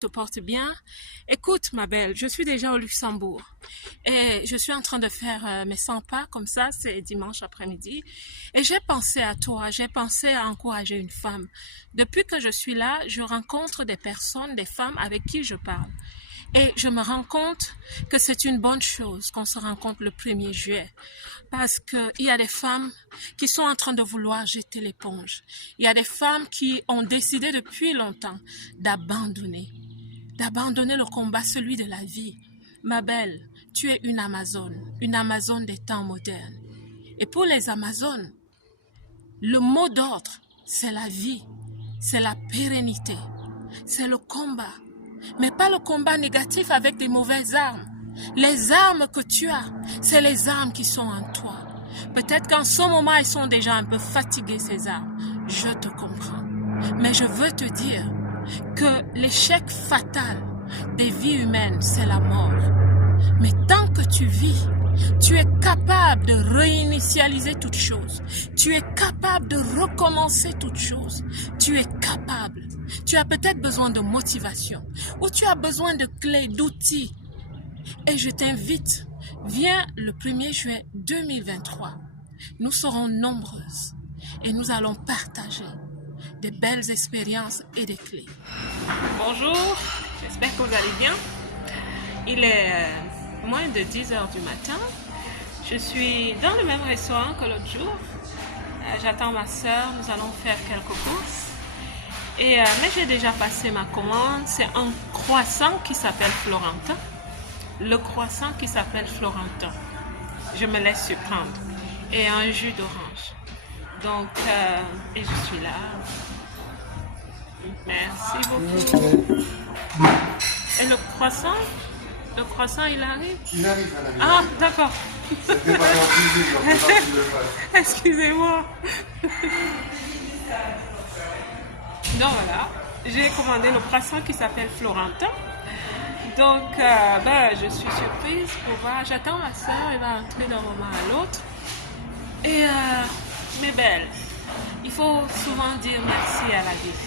te portes bien. Écoute, ma belle, je suis déjà au Luxembourg et je suis en train de faire mes 100 pas comme ça, c'est dimanche après-midi. Et j'ai pensé à toi, j'ai pensé à encourager une femme. Depuis que je suis là, je rencontre des personnes, des femmes avec qui je parle. Et je me rends compte que c'est une bonne chose qu'on se rencontre le 1er juillet. Parce qu'il y a des femmes qui sont en train de vouloir jeter l'éponge. Il y a des femmes qui ont décidé depuis longtemps d'abandonner le combat, celui de la vie. Ma belle, tu es une Amazone des temps modernes. Et pour les Amazones, le mot d'ordre, c'est la vie, c'est la pérennité, c'est le combat. Mais pas le combat négatif avec des mauvaises armes. Les armes que tu as, c'est les armes qui sont en toi. Peut-être qu'en ce moment, elles sont déjà un peu fatiguées, ces armes. Je te comprends. Mais je veux te dire que l'échec fatal des vies humaines, c'est la mort. Mais tant que tu vis, tu es capable de réinitialiser toute chose. Tu es capable de recommencer toute chose. Tu es capable. Tu as peut-être besoin de motivation ou tu as besoin de clés, d'outils. Et je t'invite, viens le 1er juillet 2023. Nous serons nombreuses et nous allons partager des belles expériences et des clés. Bonjour, j'espère que vous allez bien. Il est moins de 10 heures du matin. Je suis dans le même restaurant que l'autre jour. J'attends ma soeur, nous allons faire quelques courses. Mais j'ai déjà passé ma commande. C'est un croissant qui s'appelle Florentin. Le croissant qui s'appelle Florentin. Je me laisse surprendre. Et un jus d'orange. Donc, et je suis là. Merci beaucoup. Et le croissant, il arrive? Il arrive à la maison. Ah, d'accord. C'était pas gentil, on peut pas qu'il le fasse. Excusez-moi. Donc voilà, j'ai commandé le croissant qui s'appelle Florentin. Donc, je suis surprise pour voir. J'attends ma soeur, elle va entrer d'un moment à l'autre. Et mes belles, il faut souvent dire merci à la vie.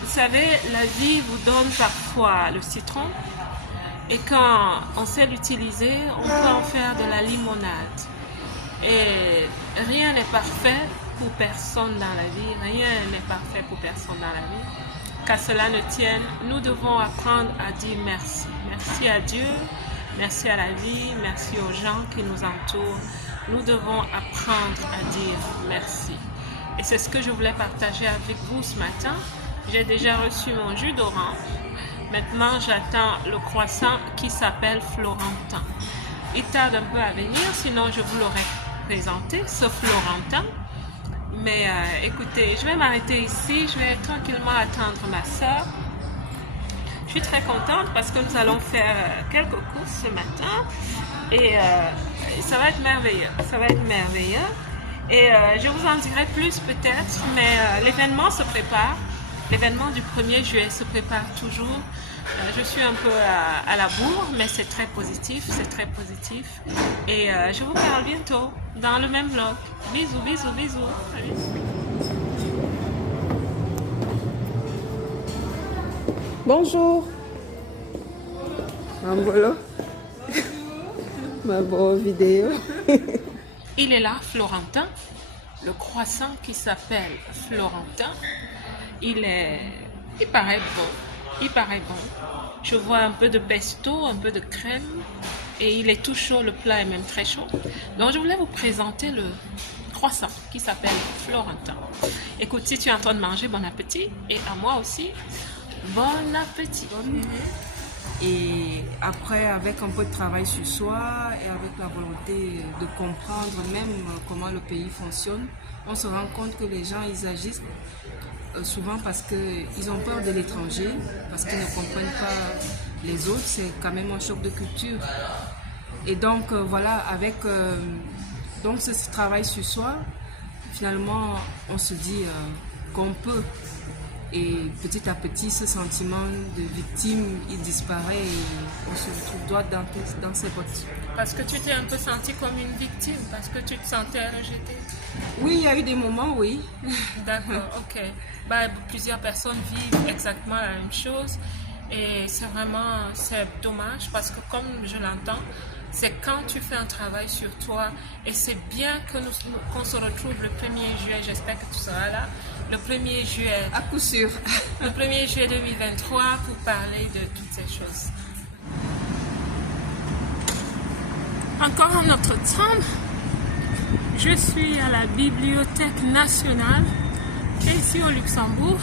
Vous savez, la vie vous donne parfois le citron. Et quand on sait l'utiliser, on peut en faire de la limonade. Et rien n'est parfait pour personne dans la vie. Rien n'est parfait pour personne dans la vie. Qu'à cela ne tienne, nous devons apprendre à dire merci. Merci à Dieu, merci à la vie, merci aux gens qui nous entourent. Nous devons apprendre à dire merci. Et c'est ce que je voulais partager avec vous ce matin. J'ai déjà reçu mon jus d'orange. Maintenant, j'attends le croissant qui s'appelle Florentin. Il tarde un peu à venir, sinon je vous l'aurais présenté, ce Florentin. Mais écoutez, je vais m'arrêter ici, je vais tranquillement attendre ma soeur. Je suis très contente parce que nous allons faire quelques courses ce matin. Et ça va être merveilleux, Et je vous en dirai plus peut-être, mais l'événement se prépare. L'événement du 1er juillet se prépare toujours. Je suis un peu à la bourre, mais c'est très positif, Et je vous parle bientôt dans le même vlog. Bisous, bisous, bisous. Allez. Bonjour. Voilà. Ma bonne vidéo. Il est là, Florentin. Le croissant qui s'appelle Florentin. Il paraît bon. Je vois un peu de pesto, un peu de crème. Et il est tout chaud, le plat est même très chaud. Donc je voulais vous présenter le croissant qui s'appelle Florentin. Écoute, si tu es en train de manger, bon appétit. Et à moi aussi, bon appétit. Et après, avec un peu de travail sur soi et avec la volonté de comprendre même comment le pays fonctionne, on se rend compte que les gens, ils agissent souvent parce qu'ils ont peur de l'étranger, parce qu'ils ne comprennent pas les autres. C'est quand même un choc de culture. Et donc, voilà, avec donc ce travail sur soi, finalement, on se dit qu'on peut. Et petit à petit, ce sentiment de victime, il disparaît et on se retrouve droit dans ses bottes. Parce que tu t'es un peu sentie comme une victime, parce que tu te sentais rejetée. Oui, il y a eu des moments, oui. D'accord, ok. Plusieurs personnes vivent exactement la même chose. Et c'est dommage parce que comme je l'entends, c'est quand tu fais un travail sur toi et c'est bien qu'on se retrouve le 1er juillet, j'espère que tu seras là, le 1er juillet. À coup sûr. Le 1er juillet 2023 pour parler de toutes ces choses. Encore un autre temps, je suis à la Bibliothèque nationale ici au Luxembourg.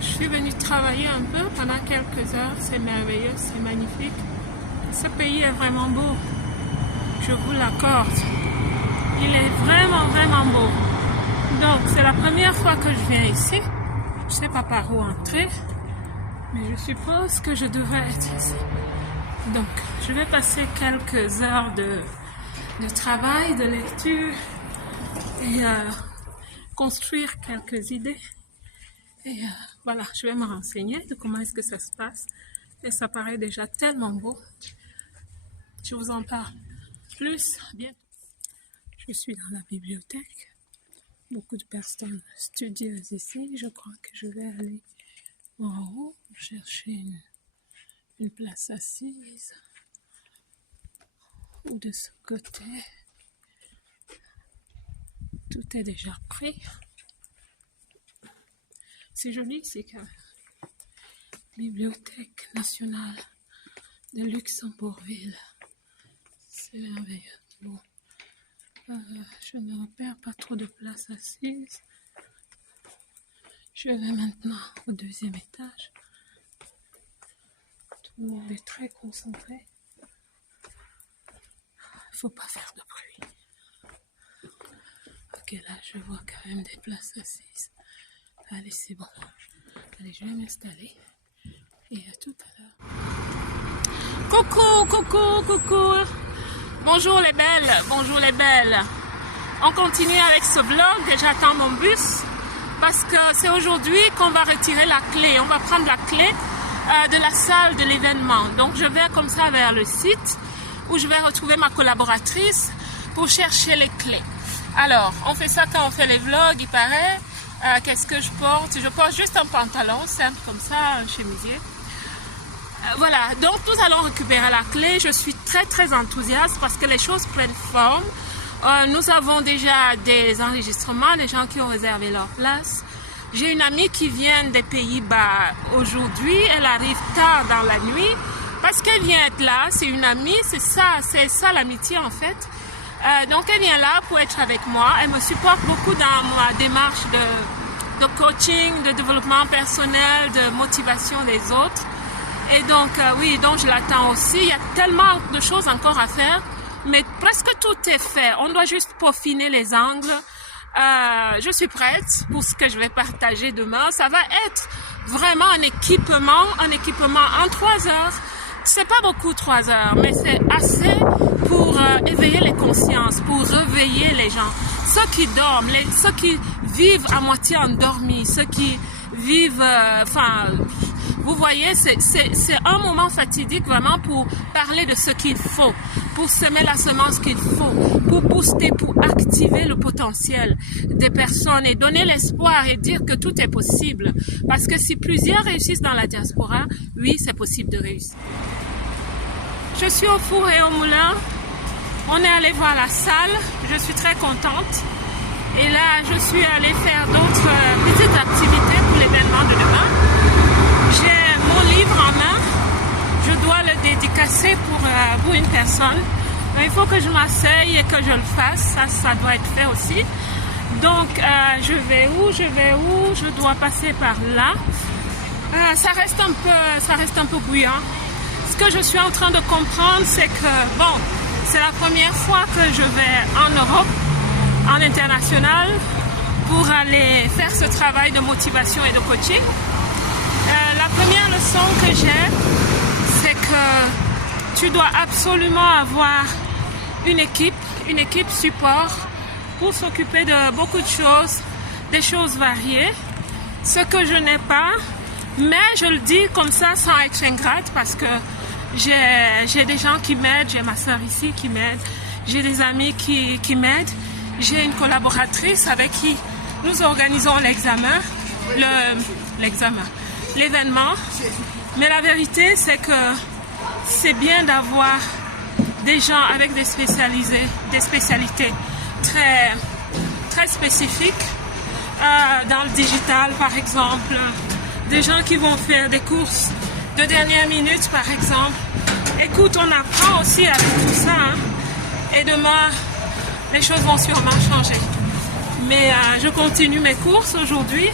Je suis venue travailler un peu pendant quelques heures, c'est merveilleux, c'est magnifique. Ce pays est vraiment beau, je vous l'accorde. Il est vraiment, vraiment beau. Donc, c'est la première fois que je viens ici. Je ne sais pas par où entrer, mais je suppose que je devrais être ici. Donc, je vais passer quelques heures de travail, de lecture et construire quelques idées. Et voilà, je vais me renseigner de comment est-ce que ça se passe. Et ça paraît déjà tellement beau. Je vous en parle plus bientôt. Je suis dans la bibliothèque. Beaucoup de personnes studieuses ici. Je crois que je vais aller en haut pour chercher une place assise. Ou de ce côté. Tout est déjà pris. C'est joli ici quand même. Bibliothèque nationale de Luxembourgville. C'est merveilleux. Bon. Je ne repère pas trop de place assise. Je vais maintenant au 2e étage. Tout le monde est très concentré. Il ne faut pas faire de bruit. Ok, là je vois quand même des places assises. Allez, c'est bon. Allez, je vais m'installer. Et à tout à l'heure. Coucou, coucou, coucou. Bonjour les belles, bonjour les belles. On continue avec ce vlog. J'attends mon bus parce que c'est aujourd'hui qu'on va retirer la clé. On va prendre la clé de la salle de l'événement. Donc je vais comme ça vers le site où je vais retrouver ma collaboratrice pour chercher les clés. Alors, on fait ça quand on fait les vlogs, il paraît. Qu'est-ce que je porte? Je porte juste un pantalon simple comme ça, un chemisier. Voilà, donc nous allons récupérer la clé. Je suis très très enthousiaste parce que les choses prennent forme. Nous avons déjà des enregistrements, des gens qui ont réservé leur place. J'ai une amie qui vient des Pays-Bas aujourd'hui. Elle arrive tard dans la nuit parce qu'elle vient être là. C'est une amie, c'est ça l'amitié en fait. Donc elle vient là pour être avec moi. Elle me supporte beaucoup dans ma démarche de coaching, de développement personnel, de motivation des autres. Et donc oui, donc je l'attends aussi. Il y a tellement de choses encore à faire, mais presque tout est fait. On doit juste peaufiner les angles. Je suis prête pour ce que je vais partager demain. Ça va être vraiment un équipement en 3 heures. C'est pas beaucoup 3 heures, mais c'est assez pour éveiller les consciences, pour réveiller les gens. Ceux qui dorment, ceux qui vivent à moitié endormis, ceux qui vivent, vous voyez, c'est un moment fatidique vraiment pour parler de ce qu'il faut, pour semer la semence qu'il faut, pour booster, pour activer le potentiel des personnes et donner l'espoir et dire que tout est possible. Parce que si plusieurs réussissent dans la diaspora, oui, c'est possible de réussir. Je suis au four et au moulin. On est allé voir la salle. Je suis très contente. Et là, je suis allée faire d'autres petites activités pour l'événement de demain. J'ai mon livre en main. Je dois le dédicacer pour une personne. Il faut que je m'asseye et que je le fasse. Ça doit être fait aussi. Donc, je vais où? Je dois passer par là. Ça reste un peu bouillant. Ce que je suis en train de comprendre, c'est que, bon, c'est la première fois que je vais en Europe, en international, pour aller faire ce travail de motivation et de coaching. La première leçon que j'ai, c'est que tu dois absolument avoir une équipe support pour s'occuper de beaucoup de choses, des choses variées. Ce que je n'ai pas, mais je le dis comme ça sans être ingrate parce que j'ai des gens qui m'aident, j'ai ma soeur ici qui m'aide, j'ai des amis qui m'aident, j'ai une collaboratrice avec qui nous organisons l'examen, l'événement. Mais la vérité, c'est que c'est bien d'avoir des gens avec des spécialités très, très spécifiques dans le digital, par exemple. Des gens qui vont faire des courses de dernière minute, par exemple. Écoute, on apprend aussi avec tout ça, hein. Et demain, les choses vont sûrement changer. Mais je continue mes courses aujourd'hui.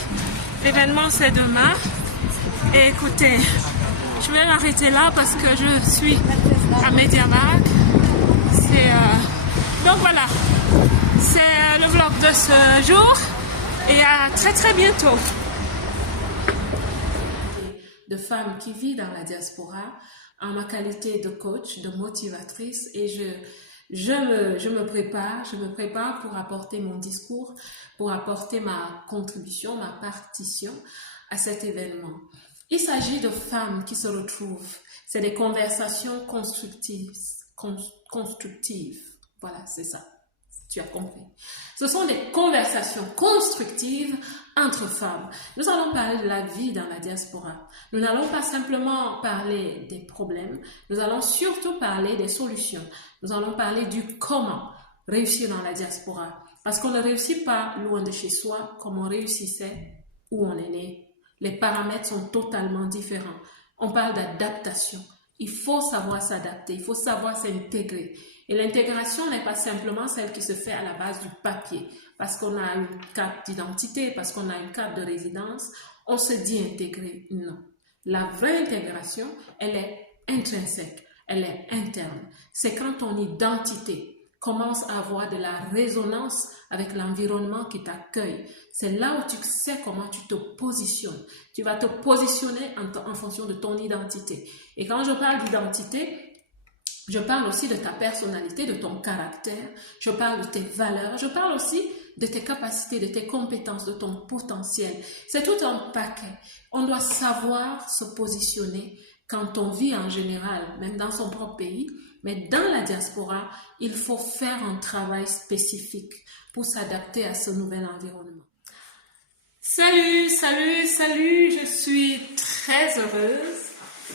L'événement, c'est demain. Et écoutez, je vais m'arrêter là parce que je suis à Mediamarkt. Donc voilà, c'est le vlog de ce jour. Et à très très bientôt. De femmes qui vivent dans la diaspora en ma qualité de coach, de motivatrice, et je me prépare pour apporter mon discours, pour apporter ma contribution, ma partition à cet événement. Il s'agit de femmes qui se retrouvent. C'est des conversations constructives. Voilà, c'est ça. Tu as compris. Ce sont des conversations constructives entre femmes. Nous allons parler de la vie dans la diaspora. Nous n'allons pas simplement parler des problèmes, nous allons surtout parler des solutions. Nous allons parler du comment réussir dans la diaspora. Parce qu'on ne réussit pas loin de chez soi comme on réussissait où on est né. Les paramètres sont totalement différents. On parle d'adaptation. Il faut savoir s'adapter, il faut savoir s'intégrer. Et l'intégration n'est pas simplement celle qui se fait à la base du papier. Parce qu'on a une carte d'identité, parce qu'on a une carte de résidence, on se dit intégré. Non. La vraie intégration, elle est intrinsèque, elle est interne. C'est quand ton identité commence à avoir de la résonance avec l'environnement qui t'accueille. C'est là où tu sais comment tu te positionnes. Tu vas te positionner en fonction de ton identité. Et quand je parle d'identité, je parle aussi de ta personnalité, de ton caractère. Je parle de tes valeurs. Je parle aussi de tes capacités, de tes compétences, de ton potentiel. C'est tout un paquet. On doit savoir se positionner quand on vit en général, même dans son propre pays. Mais dans la diaspora, il faut faire un travail spécifique pour s'adapter à ce nouvel environnement. Salut, je suis très heureuse.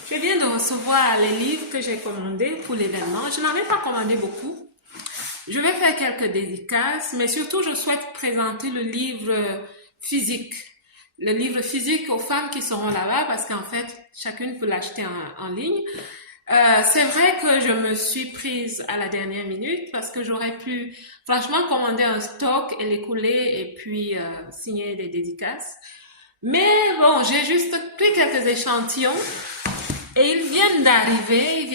Je viens de recevoir les livres que j'ai commandés pour l'événement. Je n'en ai pas commandé beaucoup. Je vais faire quelques dédicaces, mais surtout, je souhaite présenter le livre physique. Le livre physique aux femmes qui seront là-bas, parce qu'en fait, chacune peut l'acheter en ligne. C'est vrai que je me suis prise à la dernière minute parce que j'aurais pu franchement commander un stock et l'écouler et puis signer des dédicaces. Mais bon, j'ai juste pris quelques échantillons et ils viennent d'arriver.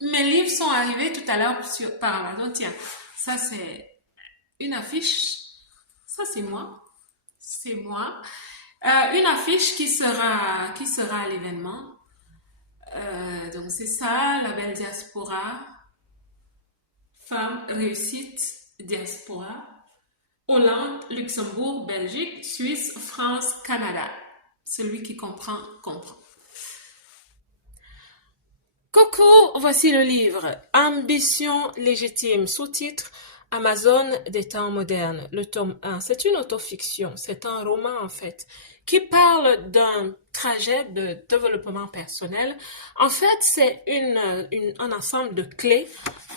Mes livres sont arrivés tout à l'heure par Amazon. Tiens, ça c'est une affiche. Ça c'est moi. C'est moi. Une affiche qui sera à l'événement. Donc c'est ça, la belle diaspora, femme, réussite, diaspora, Hollande, Luxembourg, Belgique, Suisse, France, Canada. Celui qui comprend, comprend. Coucou, voici le livre Ambition légitime, sous-titre Amazon des temps modernes, le tome 1. C'est une autofiction, c'est un roman en fait, qui parle d'un trajet de développement personnel. En fait, c'est un ensemble de clés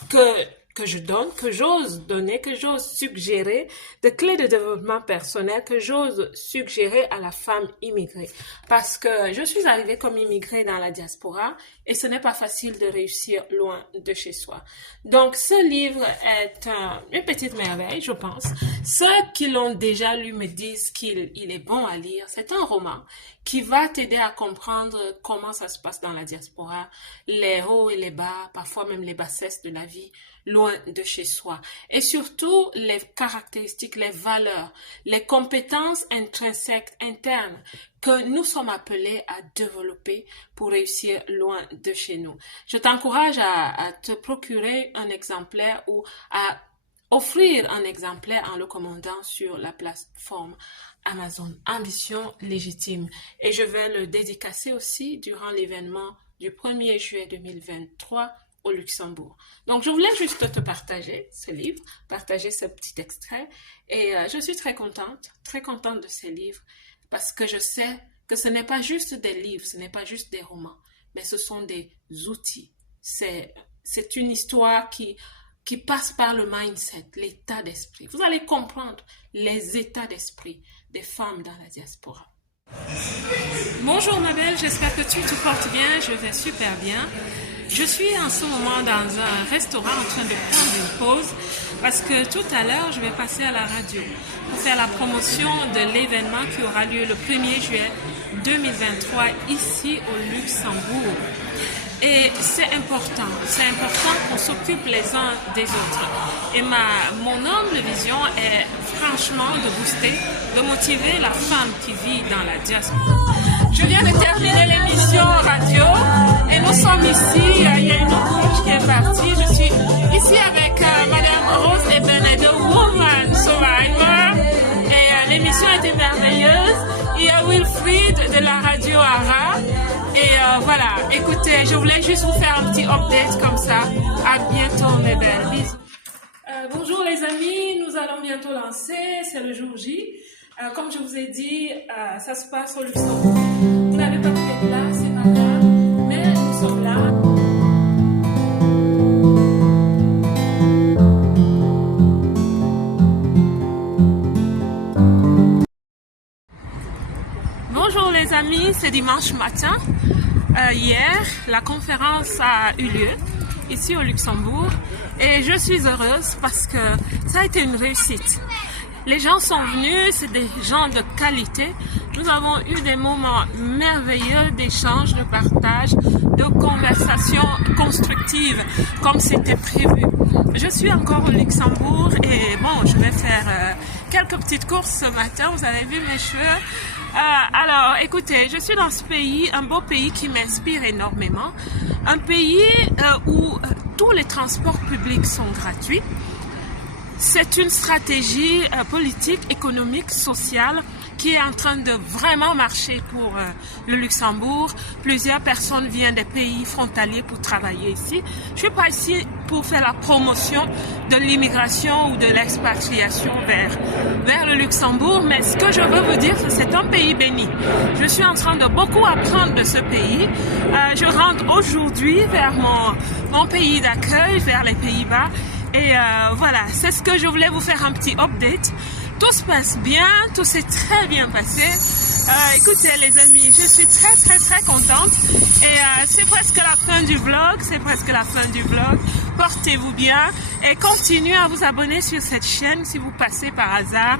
que je donne, que j'ose donner, que j'ose suggérer, de clés de développement personnel que j'ose suggérer à la femme immigrée. Parce que je suis arrivée comme immigrée dans la diaspora et ce n'est pas facile de réussir loin de chez soi. Donc, ce livre est une petite merveille, je pense. Ceux qui l'ont déjà lu me disent qu'il est bon à lire. C'est un roman qui va t'aider à comprendre comment ça se passe dans la diaspora, les hauts et les bas, parfois même les bassesses de la vie, loin de chez soi. Et surtout, les caractéristiques, les valeurs, les compétences intrinsèques, internes, que nous sommes appelés à développer pour réussir loin de chez nous. Je t'encourage à te procurer un exemplaire ou à offrir un exemplaire en le commandant sur la plateforme Amazon. Ambition légitime. Et je vais le dédicacer aussi durant l'événement du 1er juillet 2023 au Luxembourg. Donc, je voulais juste te partager ce livre, partager ce petit extrait. Et je suis très contente de ces livres parce que je sais que ce n'est pas juste des livres, ce n'est pas juste des romans, mais ce sont des outils. C'est une histoire qui passe par le mindset, l'état d'esprit. Vous allez comprendre les états d'esprit des femmes dans la diaspora. Bonjour ma belle, j'espère que tu te portes bien, je vais super bien. Je suis en ce moment dans un restaurant en train de prendre une pause parce que tout à l'heure, je vais passer à la radio pour faire la promotion de l'événement qui aura lieu le 1er juillet 2023 ici au Luxembourg. Et c'est important qu'on s'occupe les uns des autres. Et mon humble vision est franchement de booster, de motiver la femme qui vit dans la diaspora. Je viens de terminer l'émission radio et nous sommes ici. Il y a une autre coach qui est partie. Je suis ici avec Madame Rose Ebenedo, Woman Survivor. Et l'émission était merveilleuse. Il y a Wilfried de la radio Ara. Et voilà, écoutez, je voulais juste vous faire un petit update comme ça. À bientôt mes belles, bisous. Bonjour les amis, nous allons bientôt lancer, c'est le jour J. Comme je vous ai dit, ça se passe au Luxembourg. Vous n'avez pas pu être là, c'est pas grave, mais nous sommes là. Bonjour les amis, c'est dimanche matin. Hier, la conférence a eu lieu ici au Luxembourg et je suis heureuse parce que ça a été une réussite. Les gens sont venus, c'est des gens de qualité. Nous avons eu des moments merveilleux d'échange, de partage, de conversation constructive comme c'était prévu. Je suis encore au Luxembourg et bon, je vais faire quelques petites courses ce matin. Vous avez vu mes cheveux. Alors, écoutez, je suis dans ce pays, un beau pays qui m'inspire énormément. Un pays où tous les transports publics sont gratuits. C'est une stratégie politique, économique, sociale qui est en train de vraiment marcher pour le Luxembourg. Plusieurs personnes viennent des pays frontaliers pour travailler ici. Je suis pas ici pour faire la promotion de l'immigration ou de l'expatriation vers le Luxembourg, mais ce que je veux vous dire, c'est un pays béni. Je suis en train de beaucoup apprendre de ce pays. Je rentre aujourd'hui vers mon pays d'accueil, vers les Pays-Bas. Et voilà, c'est ce que je voulais vous faire un petit update. Tout se passe bien, tout s'est très bien passé. Écoutez les amis, je suis très contente. Et c'est presque la fin du vlog, Portez-vous bien et continuez à vous abonner sur cette chaîne si vous passez par hasard.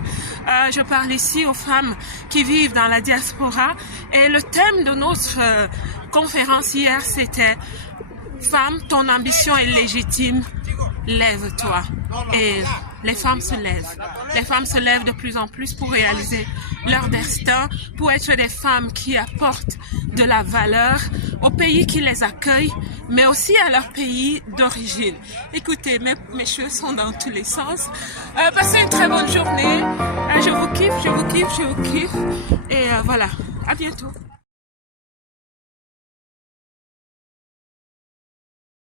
Je parle ici aux femmes qui vivent dans la diaspora. Et le thème de notre conférence hier, c'était « Femme, ton ambition est légitime. Lève-toi ». Et les femmes se lèvent. Les femmes se lèvent de plus en plus pour réaliser leur destin, pour être des femmes qui apportent de la valeur au pays qui les accueille, mais aussi à leur pays d'origine. Écoutez, mes cheveux sont dans tous les sens. Passez une très bonne journée. Je vous kiffe. Et voilà, à bientôt.